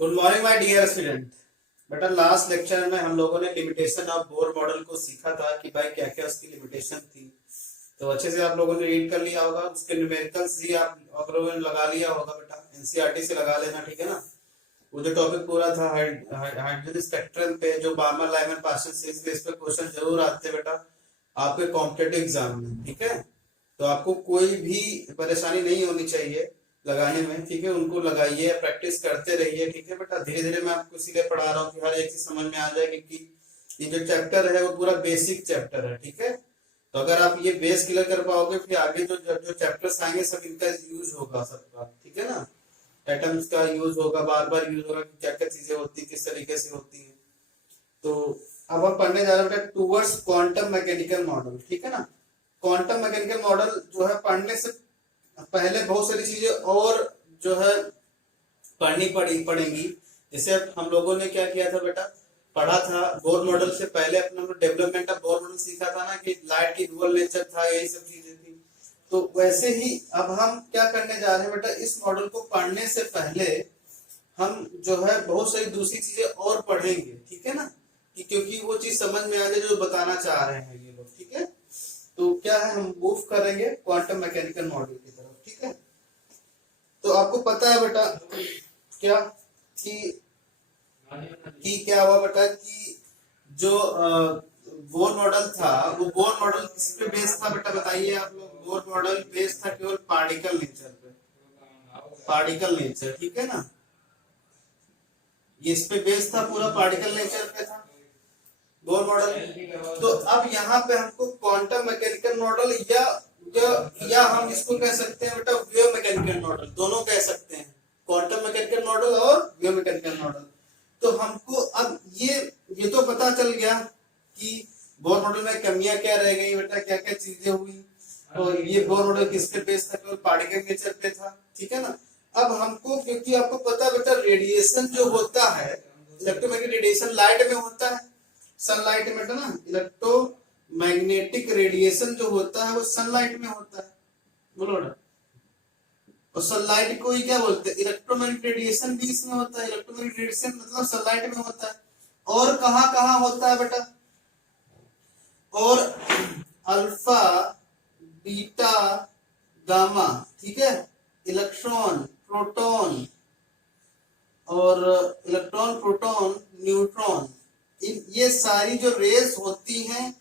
Good morning my dear student. बेटा last lecture में हम लोगों ने लिमिटेशन ऑफ बोर मॉडल को सीखा था कि भाई क्या क्या उसकी लिमिटेशन थी। तो अच्छे से आप लोगों ने रीड कर लिया होगा, उसके न्यूमेरिकल्स भी आप लोगों ने लगा लिया होगा। बेटा एनसीईआरटी से लगा लेना, ठीक है ना। वो जो टॉपिक पूरा था हाइड्रोजन स्पेक्ट्रम पे, जो बार्मर लाइमन पार्शियल सीरीज पे, इस पे क्वेश्चन जरूर आते हैं बेटा आपके कॉम्पिटेटिव एग्जाम में, ठीक है। तो आपको कोई भी परेशानी नहीं होनी चाहिए लगाने में, ठीक है। उनको लगाइए, प्रैक्टिस करते रहिए, ठीक है बेटा। धीरे धीरे मैं आपको इसीलिए पढ़ा रहा हूँ कि हर एक चीज समझ में आ जाए, क्योंकि ये जो चैप्टर है वो पूरा बेसिक चैप्टर है, ठीक है। तो अगर आप ये बेस क्लियर कर पाओगे, फिर आगे जो जो चैप्टर्स आएंगे सब इनका यूज होगा सबका, ठीक है ना। एटम्स का यूज होगा, बार बार यूज होगा, क्या क्या चीजें होती है, किस तरीके से होती है। तो अब हम पढ़ने जा रहे हैं बेटा टूवर्ड्स क्वांटम मैकेनिकल मॉडल, ठीक है ना। क्वांटम मैकेनिकल मॉडल जो है पढ़ने से पहले बहुत सारी चीजें और जो है पढ़ेंगी। जैसे हम लोगों ने क्या किया था बेटा, पढ़ा था बोर मॉडल से पहले अपना डेवलपमेंट ऑफ बोर मॉडल सीखा था ना, कि लाइट की डुअल नेचर था, यही सब चीजें थी। तो वैसे ही अब हम क्या करने जा रहे हैं बेटा, इस मॉडल को पढ़ने से पहले हम जो है बहुत सारी दूसरी चीजें और पढ़ेंगे, ठीक है ना। कि क्योंकि वो चीज समझ में आ जाए जो बताना चाह रहे हैं ये लोग, ठीक है। तो क्या है, हम मूव करेंगे क्वांटम मैकेनिकल मॉडल की तरफ, ठीक है। तो आपको पता है बेटा क्या कि क्या हुआ बेटा कि जो बोर मॉडल था, वो बोर मॉडल किस पे बेस्ड था बेटा, बताइए आप लोग। बोर मॉडल बेस्ड था केवल पार्टिकल नेचर पे, पार्टिकल नेचर, ठीक है ना। ये इस पे बेस्ड था, पूरा पार्टिकल नेचर पे था बोर मॉडल। तो अब यहाँ पे हमको क्वांटम मैकेनिकल मॉडल या हम इसको कह सकते हैं बेटा वेव मैकेनिकल मॉडल, दोनों कह सकते हैं, क्वांटम मैकेनिकल मॉडल और वेव मैकेनिकल मॉडल। तो हमको अब ये तो पता चल गया कि बोर मॉडल में कमियां क्या रह गई बेटा, क्या क्या चीजें हुई। और ये बोर मॉडल किस पे बेस्ड था, केवल पार्टिकल नेचर पे था, ठीक है ना। अब हमको, क्योंकि आपको पता बेटा रेडिएशन जो होता है, इलेक्ट्रोमैग्नेटिक रेडिएशन लाइट में होता है, सनलाइट में ना। इलेक्ट्रोमैग्नेटिक रेडिएशन जो होता है वो सनलाइट में होता है, बोलो ना। और सनलाइट को ही क्या बोलते हैं, इलेक्ट्रोमैग्नेटिक रेडिएशन भी इसमें होता है। इलेक्ट्रोमैग्नेटिक रेडिएशन मतलब सनलाइट में होता है। और कहाँ होता है बेटा, और अल्फा बीटा गामा, ठीक है। इलेक्ट्रॉन प्रोटॉन और इलेक्ट्रॉन प्रोटॉन न्यूट्रॉन, ये सारी जो रेस होती हैं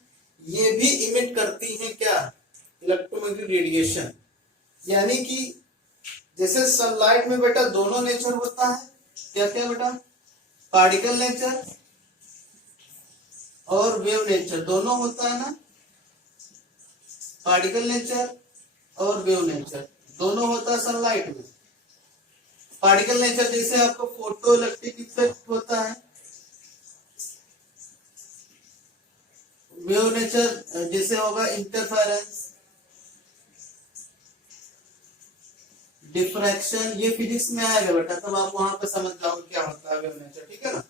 ये भी इमिट करती हैं क्या, इलेक्ट्रोमैग्नेटिक रेडिएशन। यानी कि जैसे सनलाइट में बेटा दोनों नेचर होता है, क्या क्या बेटा, पार्टिकल नेचर और वेव नेचर, दोनों होता है ना। पार्टिकल नेचर और वेव नेचर दोनों होता है सनलाइट में। पार्टिकल नेचर जैसे आपको फोटो इलेक्ट्रिक इफेक्ट होता है, वेव नेचर जैसे होगा इंटरफेरेंस, डिफ्रैक्शन, ये फिजिक्स में आएगा बेटा, तब आप वहां पे समझ जाओगे क्या होता है वेव नेचर, ठीक है ना।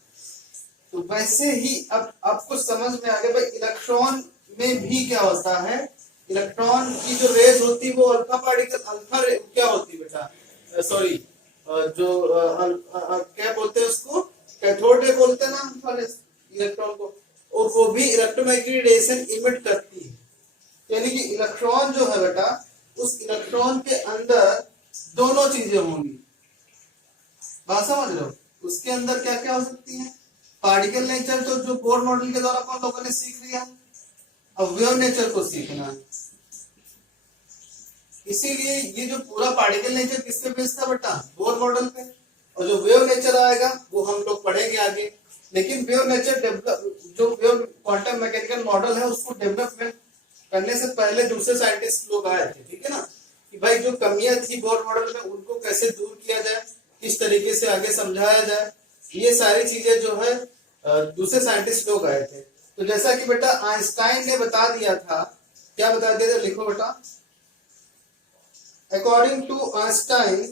तो वैसे ही अब आपको समझ में आ गया भाई इलेक्ट्रॉन में भी क्या होता है। इलेक्ट्रॉन की जो रेस होती है वो अल्फा पार्टिकल, अल्फा क्या होती है बेटा, सॉरी जो क्या बोलते हैं उसको, कैथोड रे बोलते हैं ना अल्फा रेस इलेक्ट्रॉन को। और वो भी इलेक्ट्रोमैग्नेटिक रेडिएशन इमिट करती है। यानी कि इलेक्ट्रॉन जो है बेटा, उस इलेक्ट्रॉन के अंदर दोनों चीजें होंगी, बात समझ रहे हो। उसके अंदर क्या क्या हो सकती है, पार्टिकल नेचर तो जो बोर मॉडल के द्वारा अपन लोगों ने सीख लिया, अब वेव नेचर को सीखना है। इसीलिए ये जो पूरा पार्टिकल नेचर किस पे बेस्ड था बेटा, बोर मॉडल पे। और जो वेव नेचर आएगा वो हम लोग पढ़ेंगे आगे। लेकिन वेव नेचर डेवलप, जो वेव क्वांटम मैकेनिकल मॉडल है उसको डेवलपमेंट करने से पहले दूसरे साइंटिस्ट लोग आए थे, ठीक है ना। कि भाई जो कमियां थी बोर मॉडल में उनको कैसे दूर किया जाए, किस तरीके से आगे समझाया जाए, ये सारी चीजें जो है दूसरे साइंटिस्ट लोग आए थे। तो जैसा कि बेटा आइंस्टाइन ने बता दिया था, क्या बता दिया था, लिखो बेटा। According to Einstein,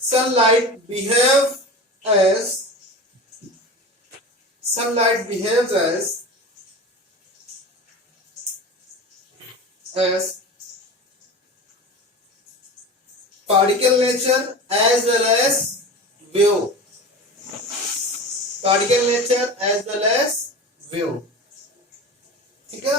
sunlight behaves as particle nature as well as wave, particle nature as well as wave, ठीक है।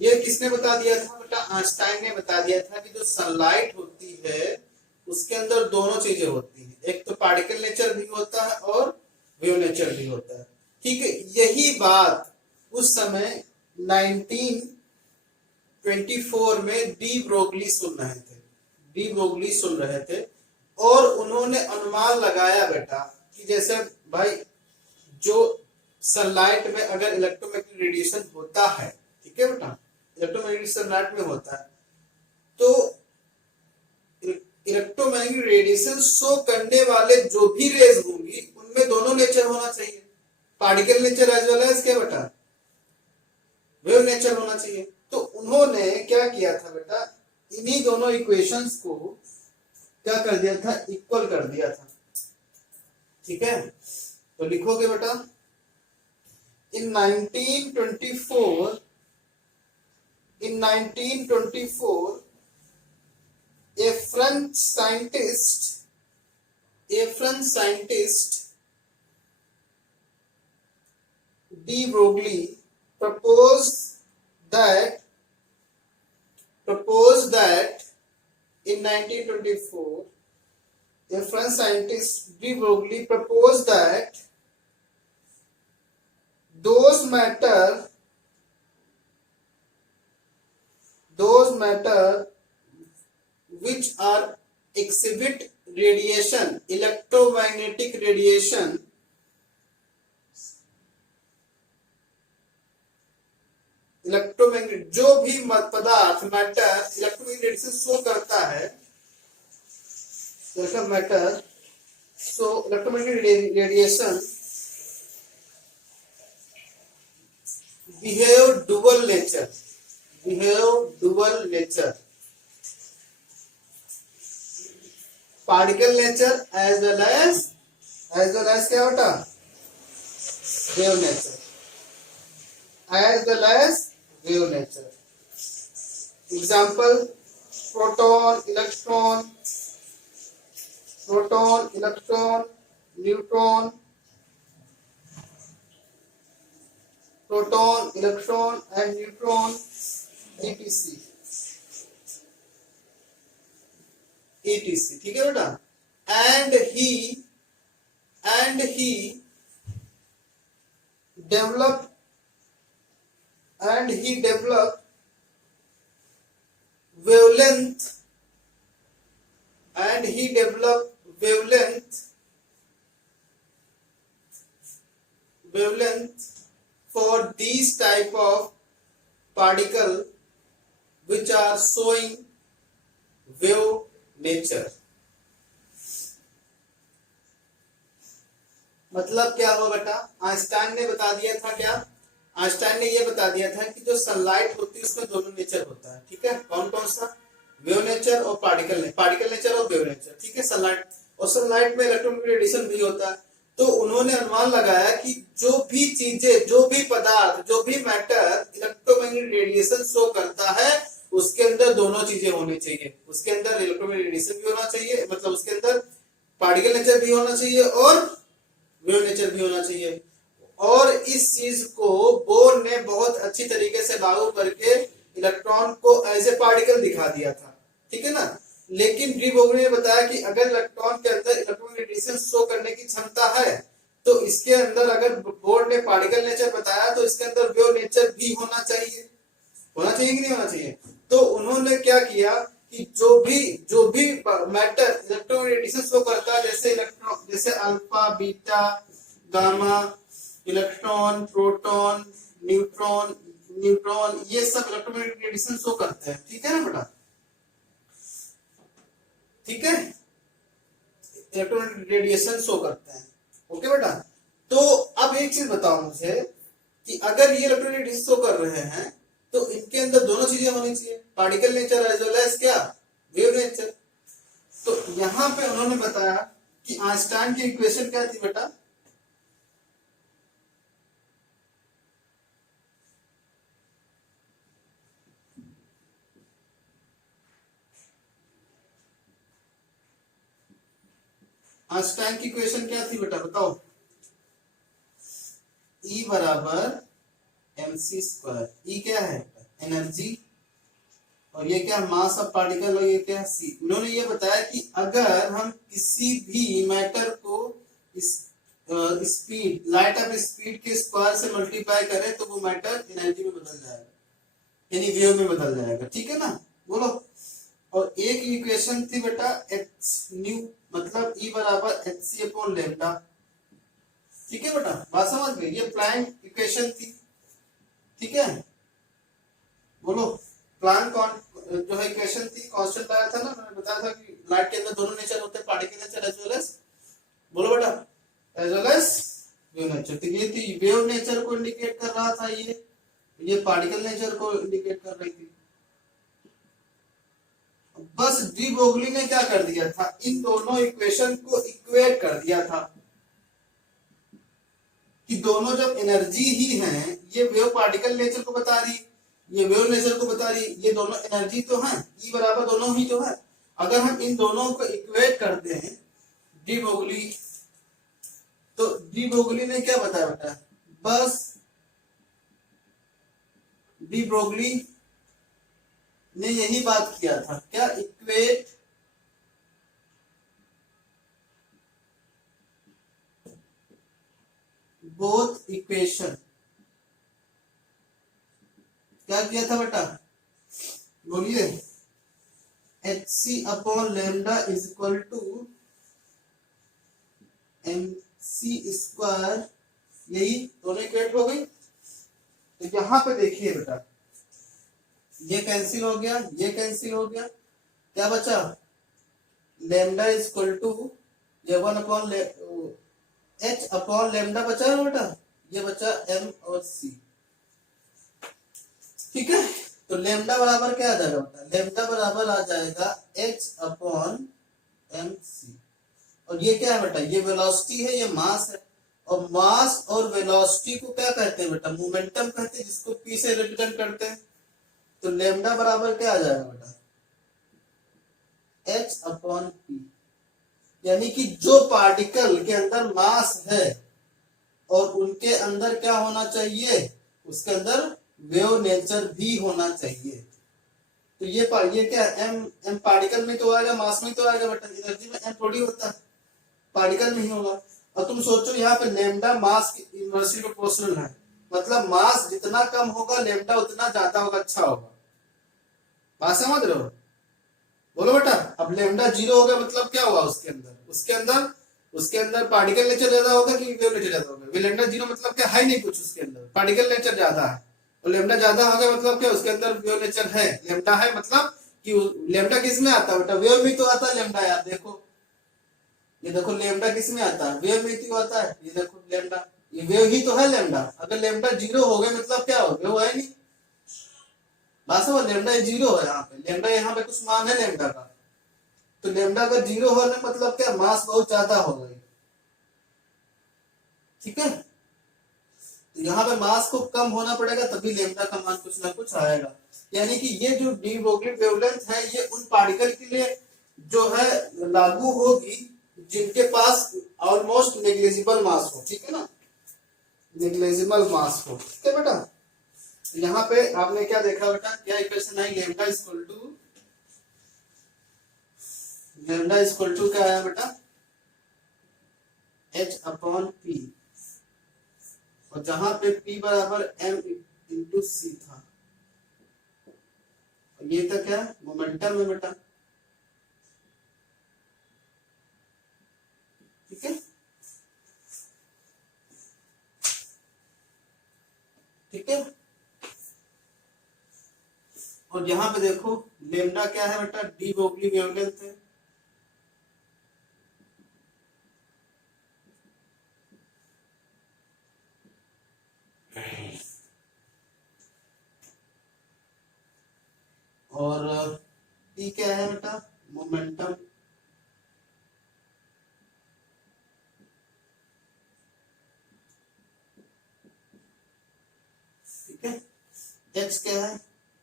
ये किसने बता दिया था बेटा? आइंस्टाइन ने बता दिया था कि जो सनलाइट होती है उसके अंदर दोनों चीजें होती हैं, एक तो पार्टिकल नेचर भी होता है और वेव नेचर भी होता है, ठीक है। यही बात उस समय 1924 में डी ब्रोगली सुन रहे थे, डी ब्रोगली सुन रहे थे और उन्होंने अनुमान लगाया बेटा कि जैसे भाई जो सनलाइट में अगर इलेक्ट्रोमैग्नेटिक रेडिएशन होता है, ठीक है बेटा, इलेक्ट्रोमैग्नेटिक सनलाइट में होता है तो इलेक्ट्रोमैग्नेटिक रेडिएशन शो करने वाले जो भी रेज होंगी उनमें दोनों नेचर होना चाहिए, particle nature as well as क्या बेटा? वेव नेचर होना चाहिए। तो उन्होंने क्या किया था बेटा, इन्हीं दोनों इक्वेशंस को क्या कर दिया था, इक्वल कर दिया था, ठीक है। तो लिखोगे बेटा in 1924 a French scientist de Broglie proposed that in 1924 a French scientist de Broglie proposed that those matter which are exhibit radiation, electromagnetic radiation, electromagnetic जो भी पदार्थ मैटर इलेक्ट्रोमैग्नेटिक रेडिएशन शो करता है, matter so electromagnetic radiation behave dual nature, particle nature as well as क्या बेटा? wave nature, as well as wave nature. Example proton, electron, neutron, proton, electron and neutron, etc, ठीक है बेटा। and he developed wavelength for these type of particle which are showing wave nature। मतलब क्या हुआ बेटा? Einstein ने बता दिया था क्या? आइंस्टाइन ने ये बता दिया था कि जो सनलाइट होती है उसमें दोनों नेचर होता है, ठीक है। कौन कौन सा? वेव नेचर और पार्टिकल नेचर और वेव नेचर, ठीक है। सनलाइट में इलेक्ट्रोमैग्नेटिक रेडिएशन भी होता है। तो उन्होंने अनुमान लगाया कि जो भी चीजें, जो भी पदार्थ, जो भी मैटर इलेक्ट्रोमैग्नेटिक रेडिएशन शो करता है उसके अंदर दोनों चीजें होनी चाहिए, उसके अंदर इलेक्ट्रोमैग्नेटिक रेडिएशन भी होना चाहिए, मतलब उसके अंदर पार्टिकल नेचर भी होना चाहिए और वेव नेचर भी होना चाहिए। और इस चीज को बोर ने बहुत अच्छी तरीके से लागू करके इलेक्ट्रॉन को एज ए पार्टिकल दिखा दिया था, ठीक है ना। लेकिन डी ब्रोगली ने बताया कि अगर इलेक्ट्रॉन के अंदर इलेक्ट्रोमैग्नेटिक रेडिएशन शो करने की क्षमता है तो इसके अंदर, अगर बोर ने पार्टिकल नेचर बताया तो इसके अंदर वेव नेचर भी होना चाहिए कि नहीं होना चाहिए। तो उन्होंने क्या किया कि जो भी मैटर इलेक्ट्रोमैग्नेटिक रेडिएशन शो करता है, जैसे alpha, beta, gamma, electron, proton, neutron, ये सब इलेक्ट्रोमैग्नेटिक रेडिएशन शो करते हैं, ठीक है ना बेटा? ठीक है, इलेक्ट्रोमैग्नेटिक रेडिएशन शो करते हैं, ओके बेटा। तो अब एक चीज बताओ मुझे कि अगर ये इलेक्ट्रोमैग्नेटिक रेडिएशन शो कर रहे हैं तो इनके अंदर दोनों चीजें होनी चाहिए, particle nature as well as क्या? Wave nature. तो यहां पे उन्होंने बताया कि आइंस्टाइन की इक्वेशन क्या थी बेटा? आइंस्टाइन की इक्वेशन क्या थी बेटा बताओ? E बराबर mc स्क्वायर। ई क्या है? एनर्जी, और ये क्या मास ऑफ पार्टिकल, और ये क्या सी। उन्होंने ये बताया कि अगर हम किसी भी मैटर को इस स्पीड, लाइट ऑफ स्पीड के स्क्वायर से मल्टीप्लाई करें तो वो मैटर एनर्जी में बदल जाएगा, यानी वेव में बदल जाएगा। ठीक है ना, बोलो। और एक इक्वेशन थी बेटा एच न्यू, मतलब ई बराबर एच सी अपॉन लेम्डा। ठीक है बेटा, बात समझ गए? ये प्लैंक इक्वेशन थी। ठीक है, बोलो। प्लैंक कौन जो है इक्वेशन थी, कांस्टेंट लाया था ना, मैंने बताया था कि लाइट के अंदर दोनों नेचर होते हैं, particle nature as well as, बोलो बेटा, as well as wave nature. तो ये थी वेव नेचर को इंडिकेट कर रहा था, ये पार्टिकल नेचर को इंडिकेट कर रही थी। बस डी ब्रोगली ने क्या कर दिया था, इन दोनों इक्वेशन को इक्वेट कर दिया था कि दोनों जब एनर्जी ही हैं, ये वेव पार्टिकल नेचर को बता रही, ये वेव नेचर को बता रही, ये दोनों एनर्जी तो हैं, ई बराबर दोनों ही तो है। अगर हम इन दोनों को इक्वेट करते हैं डी ब्रोगली, तो डी ब्रोगली ने क्या बताया बेटा, बस डी ब्रोगली ने यही बात किया था, क्या, इक्वेट बोथ इक्वेशन। क्या किया था बेटा, बोलिए? H C upon lambda is equal to M C square, यही दोनों इक्वेट हो गई। तो यहां पे देखिए बेटा, ये कैंसिल हो गया, ये कैंसिल हो गया, क्या बचा, लेमडा इज इक्वल टू ये 1 अपॉन एच अपॉन लेमडा बचा है बेटा, ये बचा एम और सी। ठीक है, तो लेमडा बराबर क्या आ जाएगा बेटा, लेमडा बराबर आ जाएगा एच अपॉन एम सी। और ये क्या है बेटा, ये वेलोसिटी है, ये मास है, और मास और वेलोसिटी को क्या कहते हैं बेटा, मोमेंटम कहते हैं, जिसको पी से रिप्रेजेंट करते हैं। तो लेमडा बराबर क्या आ जाएगा बेटा, एच अपॉन पी, यानी कि जो पार्टिकल के अंदर मास है और उनके अंदर क्या होना चाहिए, उसके अंदर वेव नेचर भी होना चाहिए। तो ये क्या, एम पार्टिकल में तो आएगा, मास में तो आएगा बेटा, एनर्जी में एम थोड़ी होता है, पार्टिकल में ही होगा। और तुम सोचो यहाँ पे लेमडा मास की इनवर्सली प्रोपोर्शनल है, मतलब मास जितना कम होगा लेमडा उतना ज्यादा होगा, अच्छा होगा। बात समझ रहे हो? बोलो बेटा। अब लेमडा 0 हो गया मतलब क्या होगा, उसके अंदर पार्टिकल नेचर ज्यादा होगा कि वेव नेचर ज्यादा होगा? लेमडा 0 मतलब क्या है, नहीं कुछ, उसके अंदर पार्टिकल नेचर ज्यादा है। और लेमडा ज्यादा हो गया मतलब क्या, उसके अंदर वेव नेचर है, लेमडा है, मतलब कि लेमडा किस में आता है बेटा, वेव में तो आता है लेमडा। यार देखो, ये देखो लेमडा किस में आता है, वेव में तो आता है। ये देखो लेमडा, ये वेव ही तो है लेमडा। अगर लेमडा 0 हो गया मतलब क्या हो, वेव है नहीं। बात समझ, लेमडा 0 है, यहाँ पे लेमडा, यहाँ पे कुछ मान है लेमडा का। तो लेमडा अगर 0 होने मतलब क्या, मास बहुत ज्यादा हो गई। ठीक है, तो यहाँ पे मास को कम होना पड़ेगा तभी लेमडा का मान कुछ ना कुछ आएगा। यानी कि ये जो डी ब्रोगली वेवलेंथ है, ये उन पार्टिकल के लिए जो है लागू होगी जिनके पास ऑलमोस्ट नेग्लिजिबल मास हो। ठीक है ना, नेग्लिजिबल मास हो। ठीक है बेटा, यहाँ पे आपने क्या देखा बेटा, क्या इक्वेशन है, लेमडा इक्वल टू क्या आया बेटा, एच अपॉन पी, और जहां पे P बराबर m इंटू सी था, ये था क्या, मोमेंटम है बेटा। ठीक है, ठीक है। और यहाँ पे देखो लेमडा क्या है बेटा, डी ब्रोगली वेवलेंथ है। और P क्या है बेटा, मोमेंटम। ठीक है, H क्या है,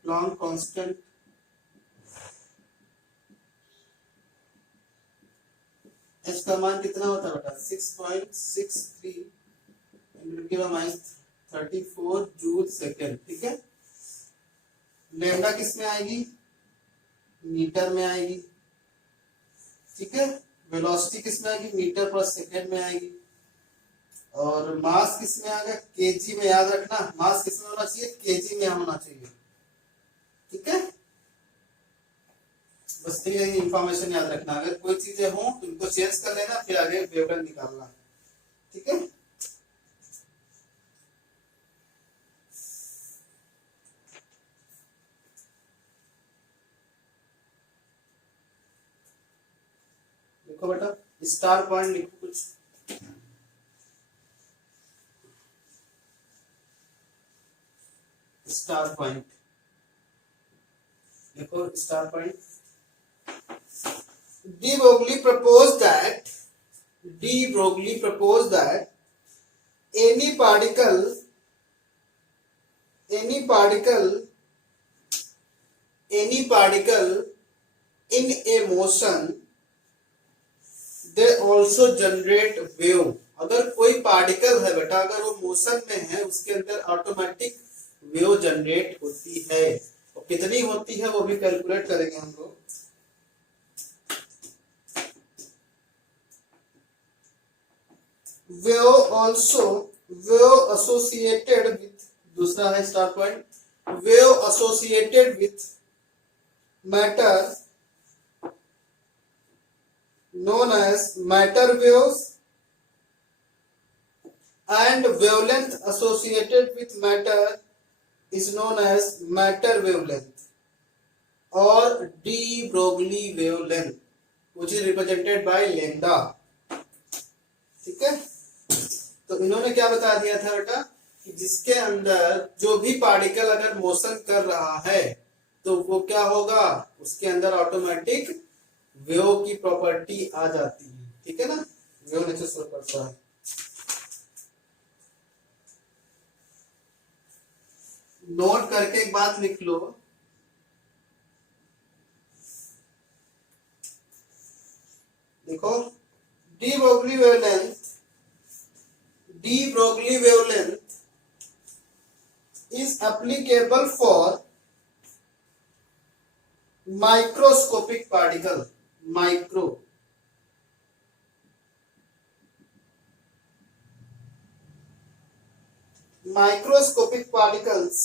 प्लैंक कांस्टेंट। एच का मान कितना होता है बेटा 6.63 -34 जूल सेकेंड। ठीक है, लेमडा किस में आएगी, मीटर में आएगी। ठीक है, वेलोसिटी किस में आएगी, मीटर पर सेकेंड में आएगी। और मास किस में आएगा, केजी में। याद रखना मास किस में होना चाहिए, केजी में होना चाहिए। ठीक है, बस ये इंफॉर्मेशन याद रखना। अगर कोई चीजें हो तो इनको चेंज कर लेना, फिर आगे विवरण निकालना। ठीक है, देखो बेटा स्टार पॉइंट लिखो कुछ। स्टार पॉइंट देखो, star point. De Broglie proposed that any particle in a motion they also generate wave। अगर कोई पार्टिकल है बेटा, अगर वो मोशन में है, उसके अंदर ऑटोमेटिक वेव जनरेट होती है। और कितनी होती है वो भी कैलकुलेट करेंगे हम लोग। wave associated with, दूसरा है star point, wave associated with matter known as matter waves and wavelength associated with matter is known as matter wavelength or de Broglie wavelength which is represented by lambda। ठीक है, तो इन्होंने क्या बता दिया था बेटा कि जिसके अंदर जो भी पार्टिकल अगर मोशन कर रहा है तो वो क्या होगा, उसके अंदर ऑटोमेटिक वेव की प्रॉपर्टी आ जाती है। ठीक है ना, वेव नेचर शो करता है। नोट करके एक बात लिख लो, देखो de Broglie wavelength is applicable for microscopic particle। microscopic particles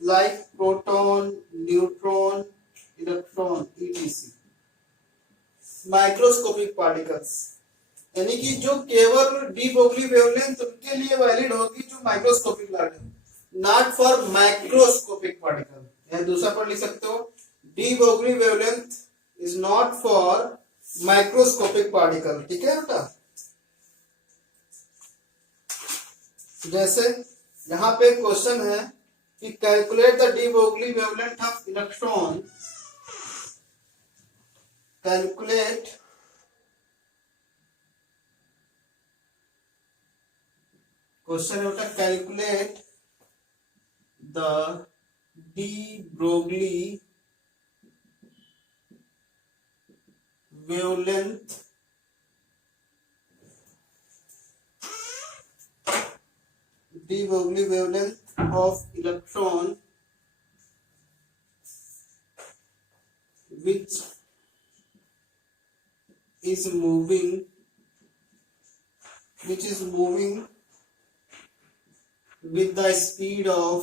like proton, neutron, electron etc। Microscopic particles यानी कि जो केवल डी ब्रोगली वेवलेंथ उनके लिए वैलिड होगी जो microscopic large, not for microscopic particle. यह दूसरा पर लिख सकते हो, de Broglie wavelength is not for microscopic particle. ठीक है बेटा, जैसे यहां पे क्वेश्चन है कि calculate the de Broglie wavelength of electron. Calculate question है बेटा, calculate the de Broglie wavelength of electron which is moving with the speed of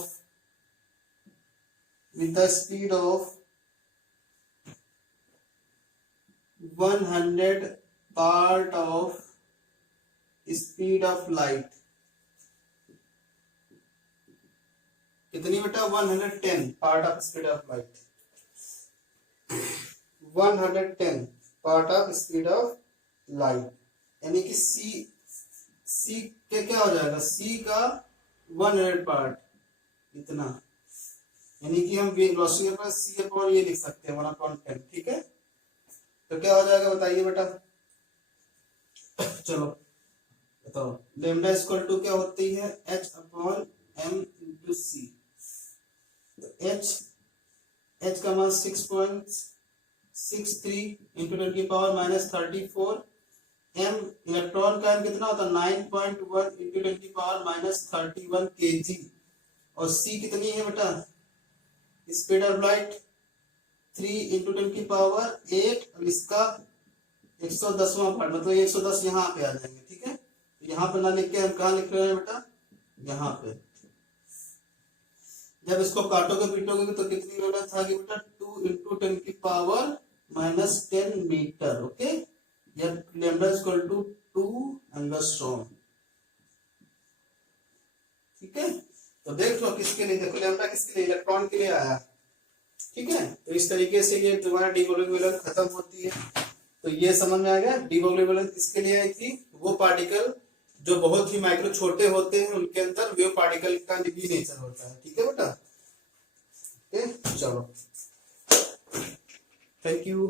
100 part of speed of light। कितनी बेटा, 110 part of speed of light. 110 part of speed of light यानी कि सी के क्या हो जाएगा, सी का 100 पार्ट इतना, यानी कि हम वेलोसिटी के पास सी अपॉन ये लिख सकते हैं 1/10। ठीक है, तो क्या हो जाएगा बताइए बेटा, चलो बताओ। लैम्डा इक्वल टू क्या होती है, h अपॉन m इंटू सी। तो h का मान 6.63 63 इंटू 10 की पावर माइनस 34 m इलेक्ट्रॉन का m कितना होता है 9.1 इंटू 10 की पावर माइनस 31 kg और c कितनी है बेटा स्पीड ऑफ लाइट 3 इंटू 10 की पावर 8 और इसका 110वां पार्ट मतलब 110 यहाँ पे आ जाएंगे। ठीक है, यहाँ पे ना लिख के हम कहाँ लिख रहे हैं बेटा यहाँ पे। जब इसको काटोगे पीटोगे तो कितनी यूनिट था कि बेटा 2 इंटू 10 की पावर माइनस 10 मीटर। ओके, या लैम्डा इक्वल टू 2 एंगस्ट्रॉम। ठीक है, तो देख लो किसके लिए, देखो लैम्डा किसके लिए, इलेक्ट्रॉन के लिए आया। ठीक है, तो इस तरीके से ये तुम्हारा डी ब्रोगली वैलेंस खत्म होती है। तो ये समझ में आ गया डी ब्रोगली वैलेंस किसके लिए आई थी, वो पार्टिकल जो बहुत ही माइक्रो छोटे होते हैं उनके अंदर वेव पार्टिकल का भी नेचर होता है। ठीक है बेटा, चलो थैंक यू।